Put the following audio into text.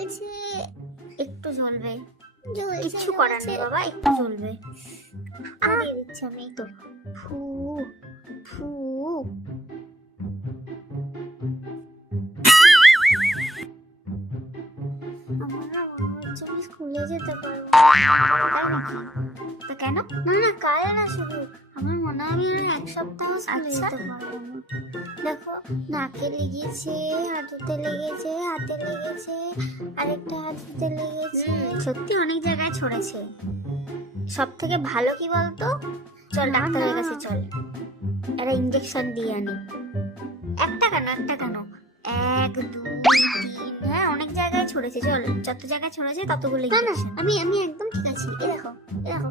জ্বলছে। একটু জ্বলবে, জ্বলছে, কিচ্ছু করার নেই বাবা, একটু জ্বলবে। দিয়ে দিচ্ছি আমি তো। ফু ফু। আমার না মনে হচ্ছে আমি স্কুলে যেতে পারবো না। তাই নাকি? তো কেন? না না, কাল না শুধু, আমার মনে হয় আমি আর এক সপ্তাহ স্কুলে আচ্ছা। যেতে পারবো না। দেখো, নাকে লেগেছে, হাঁটুতে লেগেছে, হাতে লেগেছে, আরেকটা হাঁটুতে লেগেছে। সত্যি অনেক জায়গায় ছড়েছে। সব থেকে ভালো কি বলতো, চল না, ডাক্তারের না। কাছে চল, একটা ইঞ্জেকশন দিয়ে আনি। একটা কেন, একটা কেন, 1 2 3, হ্যাঁ অনেক জায়গায় ছড়েছে, চল যত জায়গায় ছড়েছে ততগুলো না না, ইঞ্জেকশন। আমি আমি একদম ঠিক আছি। এ দেখো, এ দেখো,